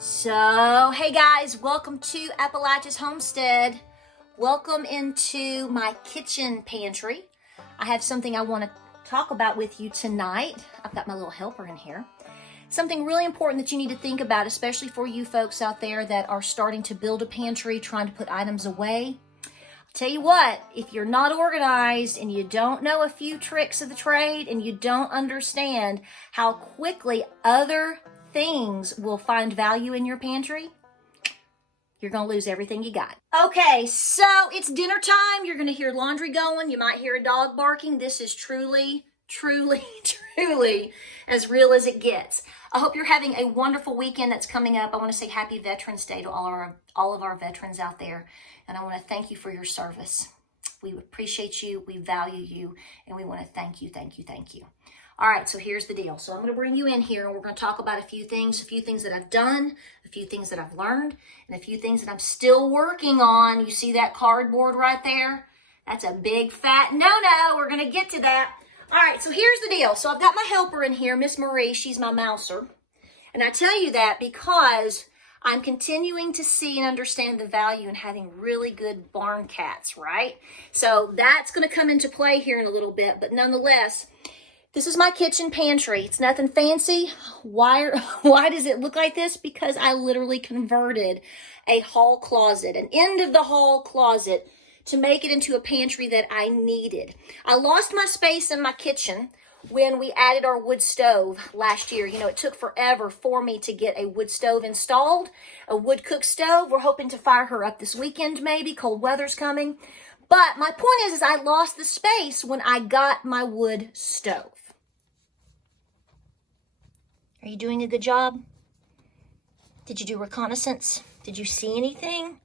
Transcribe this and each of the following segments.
So, hey guys, welcome to Appalachia's Homestead. Welcome into my kitchen pantry. I have something I want to talk about with you tonight. I've got my little helper in here. Something really important that you need to think about, especially for you folks out there that are starting to build a pantry, trying to put items away. I'll tell you what, if you're not organized and you don't know a few tricks of the trade and you don't understand how quickly other things will find value in your pantry, you're going to lose everything you got. Okay, so it's dinner time. You're going to hear laundry going. You might hear a dog barking. This is truly as real as it gets. I hope you're having a wonderful weekend that's coming up. I want to say happy Veterans Day to all of our veterans out there. And I want to thank you for your service. We appreciate you, we value you, and we want to thank you. All right, so here's the deal. So I'm going to bring you in here and we're going to talk about a few things that I've done, a few things that I've learned, and a few things that I'm still working on. You see that cardboard right there? That's a big fat no-no. We're going to get to that. All right, so here's the deal. So I've got my helper in here, Miss Marie. She's my mouser. And I tell you that because I'm continuing to see and understand the value in having really good barn cats, right? So that's going to come into play here in a little bit, but nonetheless, this is my kitchen pantry. It's nothing fancy. Why does it look like this? Because I literally converted a hall closet, an end of the hall closet, to make it into a pantry that I needed. I lost my space in my kitchen when we added our wood stove last year. You know, it took forever for me to get a wood stove installed, a wood cook stove. We're hoping to fire her up this weekend maybe. Cold weather's coming. But my point is I lost the space when I got my wood stove. Are you doing a good job? Did you do reconnaissance? Did you see anything?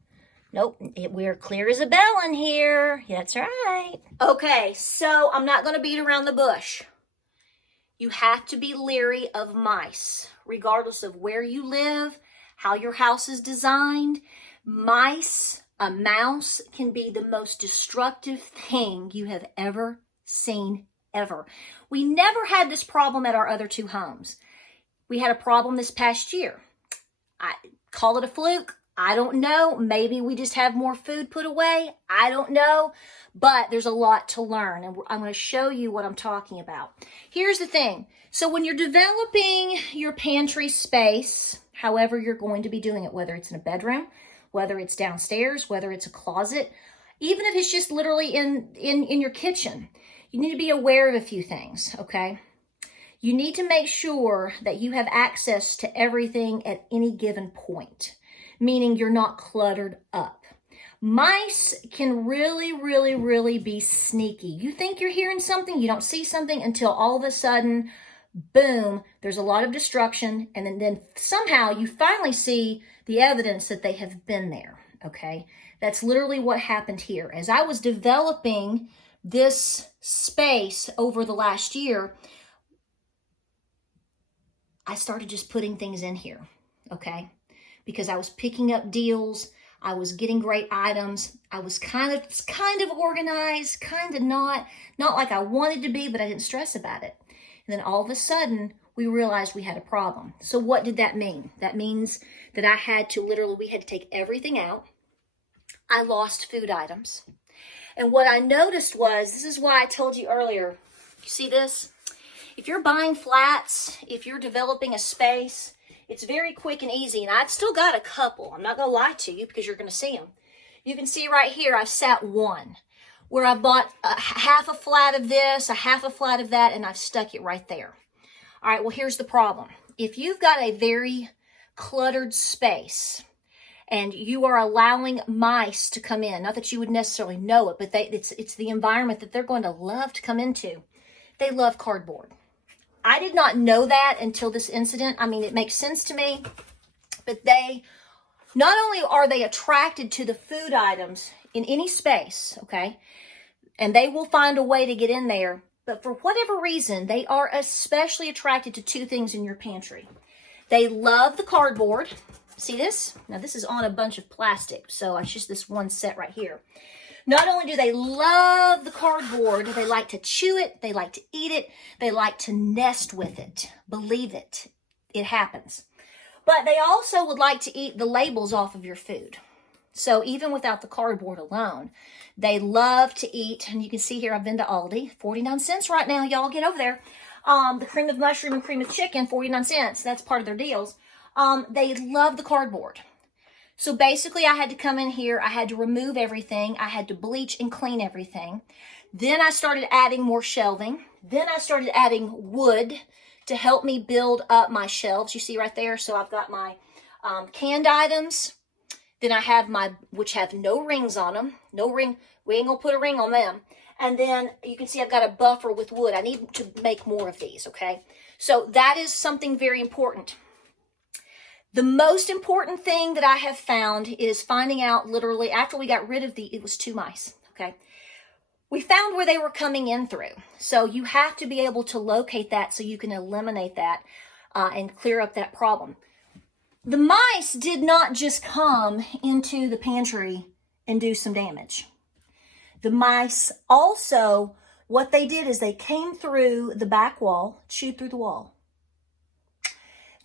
Nope, we're clear as a bell in here. That's right. Okay, so I'm not going to beat around the bush. You have to be leery of mice, regardless of where you live, how your house is designed. Mice, a mouse, can be the most destructive thing you have ever seen, ever. We never had this problem at our other two homes. We had a problem this past year. I call it a fluke. I don't know. Maybe we just have more food put away. I don't know. But there's a lot to learn. And I'm going to show you what I'm talking about. Here's the thing. So when you're developing your pantry space, however you're going to be doing it, whether it's in a bedroom, whether it's downstairs, whether it's a closet, even if it's just literally in your kitchen, you need to be aware of a few things, okay? You need to make sure that you have access to everything at any given point, meaning you're not cluttered up. Mice can really be sneaky. You think you're hearing something, you don't see something until all of a sudden, boom, there's a lot of destruction, and then somehow you finally see the evidence that they have been there, okay? That's literally what happened here. As I was developing this space over the last year, I started just putting things in here, okay? Because I was picking up deals, I was getting great items, I was kind of organized, kind of not like I wanted to be, but I didn't stress about it. And then all of a sudden, we realized we had a problem. So what did that mean? That means that we had to take everything out. I lost food items. And what I noticed was, this is why I told you earlier, you see this? If you're buying flats, if you're developing a space, it's very quick and easy. And I've still got a couple. I'm not going to lie to you because you're going to see them. You can see right here, I've sat one where I bought half a flat of this, a half a flat of that, and I've stuck it right there. All right, well, here's the problem. If you've got a very cluttered space and you are allowing mice to come in, not that you would necessarily know it, but it's the environment that they're going to love to come into. They love cardboard. I did not know that until this incident. I mean, it makes sense to me, but not only are they attracted to the food items in any space, okay, and they will find a way to get in there, but for whatever reason, they are especially attracted to two things in your pantry. They love the cardboard. See this? Now, this is on a bunch of plastic, so it's just this one set right here. Not only do they love the cardboard, they like to chew it, they like to eat it, they like to nest with it. Believe it. It happens. But they also would like to eat the labels off of your food. So even without the cardboard alone, they love to eat, and you can see here I've been to Aldi, 49 cents right now, y'all get over there. The cream of mushroom and cream of chicken, 49 cents, that's part of their deals. They love the cardboard. So basically I had to come in here, I had to remove everything, I had to bleach and clean everything. Then I started adding more shelving. Then I started adding wood to help me build up my shelves. You see right there, so I've got my canned items. Then I have my, which have no rings on them. No ring, we ain't gonna put a ring on them. And then you can see I've got a buffer with wood. I need to make more of these, okay? So that is something very important. The most important thing that I have found is finding out literally after we got rid of it was 2 mice, okay? We found where they were coming in through. So you have to be able to locate that so you can eliminate that and clear up that problem. The mice did not just come into the pantry and do some damage. The mice also, what they did is they came through the back wall, chewed through the wall.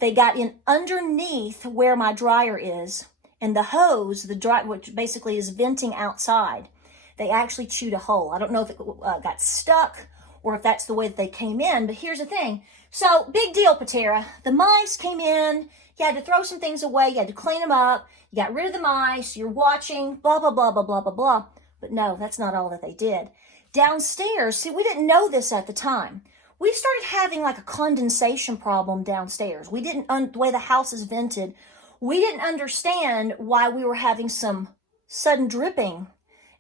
They got in underneath where my dryer is, and the hose, which basically is venting outside, they actually chewed a hole. I don't know if it got stuck or if that's the way that they came in, but here's the thing. So, big deal, Patera. The mice came in, you had to throw some things away, you had to clean them up, you got rid of the mice, you're watching, blah, blah, blah, blah, blah, blah, blah. But no, that's not all that they did. Downstairs, see, we didn't know this at the time. We started having like a condensation problem downstairs. We didn't, the way the house is vented, we didn't understand why we were having some sudden dripping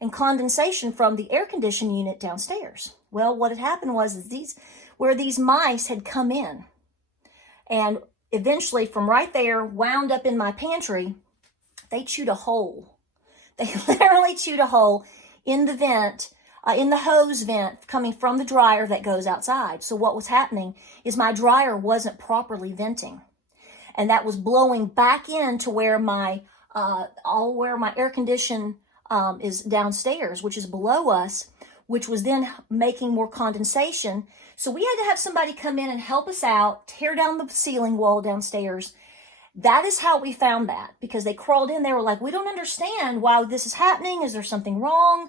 and condensation from the air conditioning unit downstairs. Well, what had happened was these mice had come in and eventually from right there wound up in my pantry. They chewed a hole. They literally chewed a hole in the vent, in the hose vent coming from the dryer that goes outside. So what was happening is my dryer wasn't properly venting, and that was blowing back into where my air condition is downstairs, which is below us, which was then making more condensation. So we had to have somebody come in and help us out, tear down the ceiling wall downstairs. That is how we found that, because they crawled in. They were like, we don't understand why this is happening. Is there something wrong?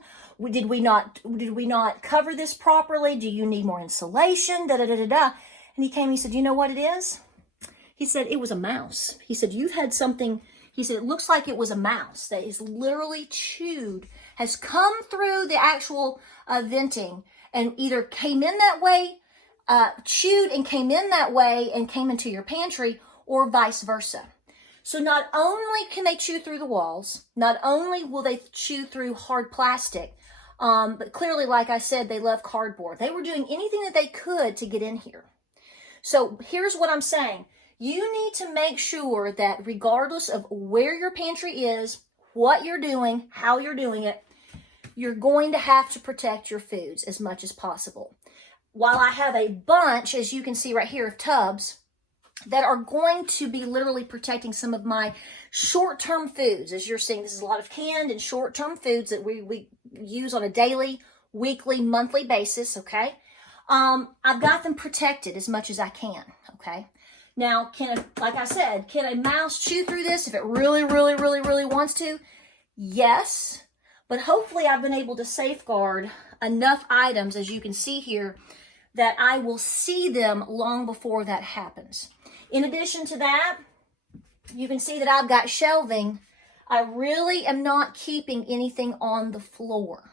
Did we not cover this properly? Do you need more insulation? Da, da, da, da, da. And he came and he said, you know what it is? He said, it was a mouse. He said, you've had something. He said, it looks like it was a mouse that is literally chewed, has come through the actual venting and either came in that way, chewed and came in that way and came into your pantry, or vice versa. So not only can they chew through the walls, not only will they chew through hard plastic, but clearly, like I said, they love cardboard. They were doing anything that they could to get in here. So here's what I'm saying. You need to make sure that regardless of where your pantry is, what you're doing, how you're doing it, you're going to have to protect your foods as much as possible. While I have a bunch, as you can see right here, of tubs that are going to be literally protecting some of my short-term foods. As you're seeing, this is a lot of canned and short-term foods that we use on a daily, weekly, monthly basis, okay? I've got them protected as much as I can, okay? Now, like I said, can a mouse chew through this if it really, really, really, really wants to? Yes, but hopefully I've been able to safeguard enough items, as you can see here, that I will see them long before that happens. In addition to that, you can see that I've got shelving. I really am not keeping anything on the floor,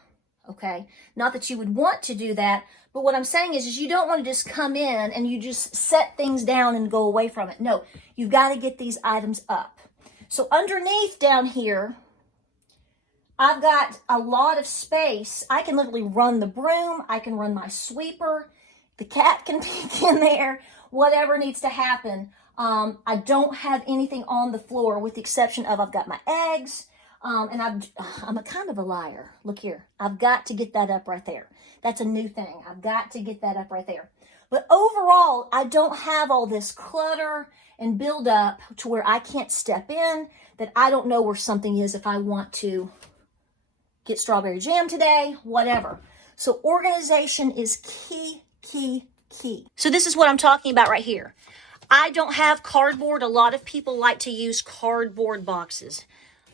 okay? Not that you would want to do that, but what I'm saying is you don't want to just come in and you just set things down and go away from it. No, you've got to get these items up. So underneath down here, I've got a lot of space. I can literally run the broom. I can run my sweeper. The cat can peek in there, whatever needs to happen. I don't have anything on the floor with the exception of I've got my eggs, and I'm a kind of a liar. Look here. I've got to get that up right there. That's a new thing. I've got to get that up right there. But overall, I don't have all this clutter and build up to where I can't step in, that I don't know where something is if I want to get strawberry jam today, whatever. So organization is key. So this is what I'm talking about right here. I don't have cardboard. A lot of people like to use cardboard boxes.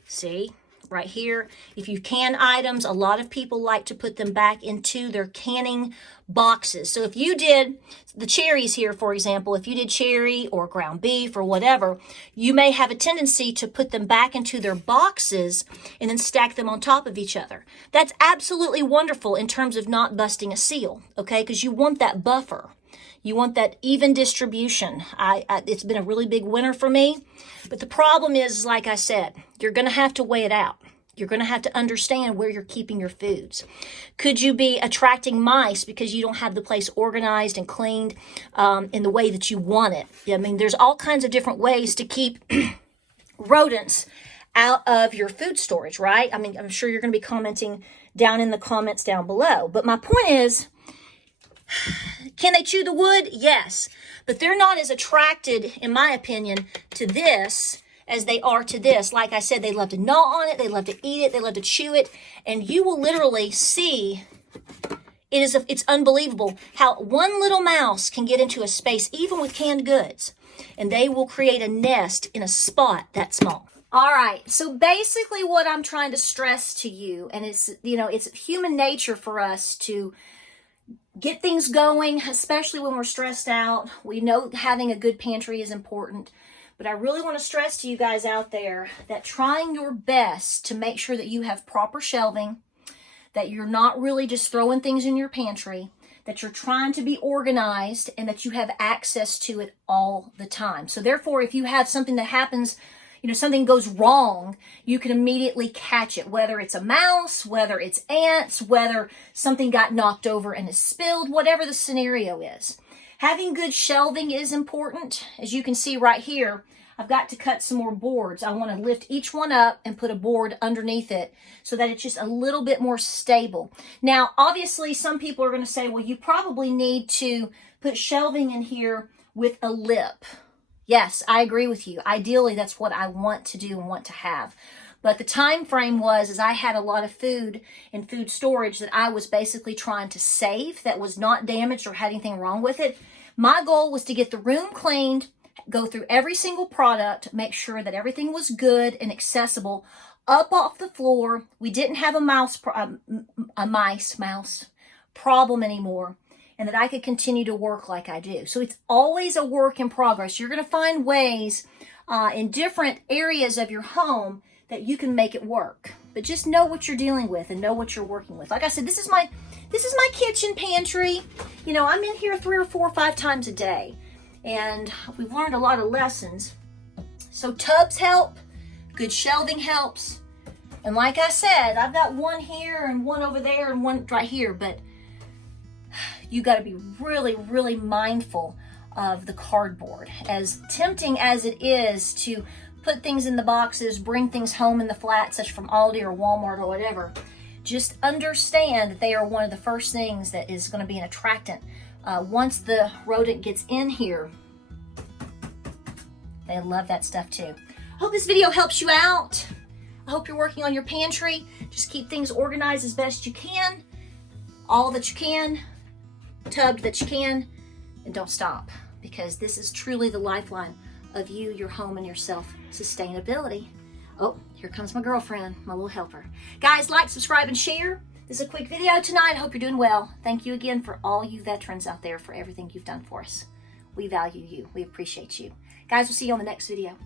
See, right here. If you can items, a lot of people like to put them back into their canning boxes. So if you did the cherries here, for example, if you did cherry or ground beef or whatever, you may have a tendency to put them back into their boxes and then stack them on top of each other. That's absolutely wonderful in terms of not busting a seal, okay? Because you want that buffer. You want that even distribution. It's been a really big winner for me. But the problem is, like I said, you're going to have to weigh it out. You're going to have to understand where you're keeping your foods. Could you be attracting mice because you don't have the place organized and cleaned in the way that you want it? I mean, there's all kinds of different ways to keep rodents out of your food storage, right? I mean, I'm sure you're going to be commenting down in the comments down below. But my point is, can they chew the wood? Yes. But they're not as attracted, in my opinion, to this as they are to this. Like I said, they love to gnaw on it. They love to eat it. They love to chew it. And you will literally see, it's unbelievable how one little mouse can get into a space, even with canned goods. And they will create a nest in a spot that small. All right, so basically what I'm trying to stress to you, and it's, it's human nature for us to get things going, especially when we're stressed out. We know having a good pantry is important, but I really want to stress to you guys out there that trying your best to make sure that you have proper shelving, that you're not really just throwing things in your pantry, that you're trying to be organized, and that you have access to it all the time. So therefore, if you have something that happens, something goes wrong, you can immediately catch it, whether it's a mouse, whether it's ants, whether something got knocked over and is spilled, whatever the scenario is. Having good shelving is important. As you can see right here, I've got to cut some more boards. I want to lift each one up and put a board underneath it so that it's just a little bit more stable. Now, obviously, some people are going to say, well, you probably need to put shelving in here with a lip. Yes, I agree with you. Ideally, that's what I want to do and want to have. But the time frame is I had a lot of food in food storage that I was basically trying to save that was not damaged or had anything wrong with it. My goal was to get the room cleaned, go through every single product, make sure that everything was good and accessible up off the floor. We didn't have a mouse problem anymore, and that I could continue to work like I do. So it's always a work in progress. You're going to find ways in different areas of your home that you can make it work. But just know what you're dealing with and know what you're working with. Like I said, this is my kitchen pantry. I'm in here 3 or 4 or 5 times a day. And we've learned a lot of lessons. So tubs help. Good shelving helps. And like I said, I've got one here and one over there and one right here. But you got to be really, really mindful of the cardboard. As tempting as it is to put things in the boxes, bring things home in the flats, such from Aldi or Walmart or whatever, just understand that they are one of the first things that is going to be an attractant. Once the rodent gets in here, they love that stuff too. Hope this video helps you out. I hope you're working on your pantry. Just keep things organized as best you can, all that you can, tubbed that you can, and don't stop, because this is truly the lifeline of you, your home, and your self-sustainability. Oh, here comes my girlfriend, my little helper. Guys, like, subscribe, and share. This is a quick video tonight. I hope you're doing well. Thank you again for all you veterans out there for everything you've done for us. We value you. We appreciate you. Guys, we'll see you on the next video.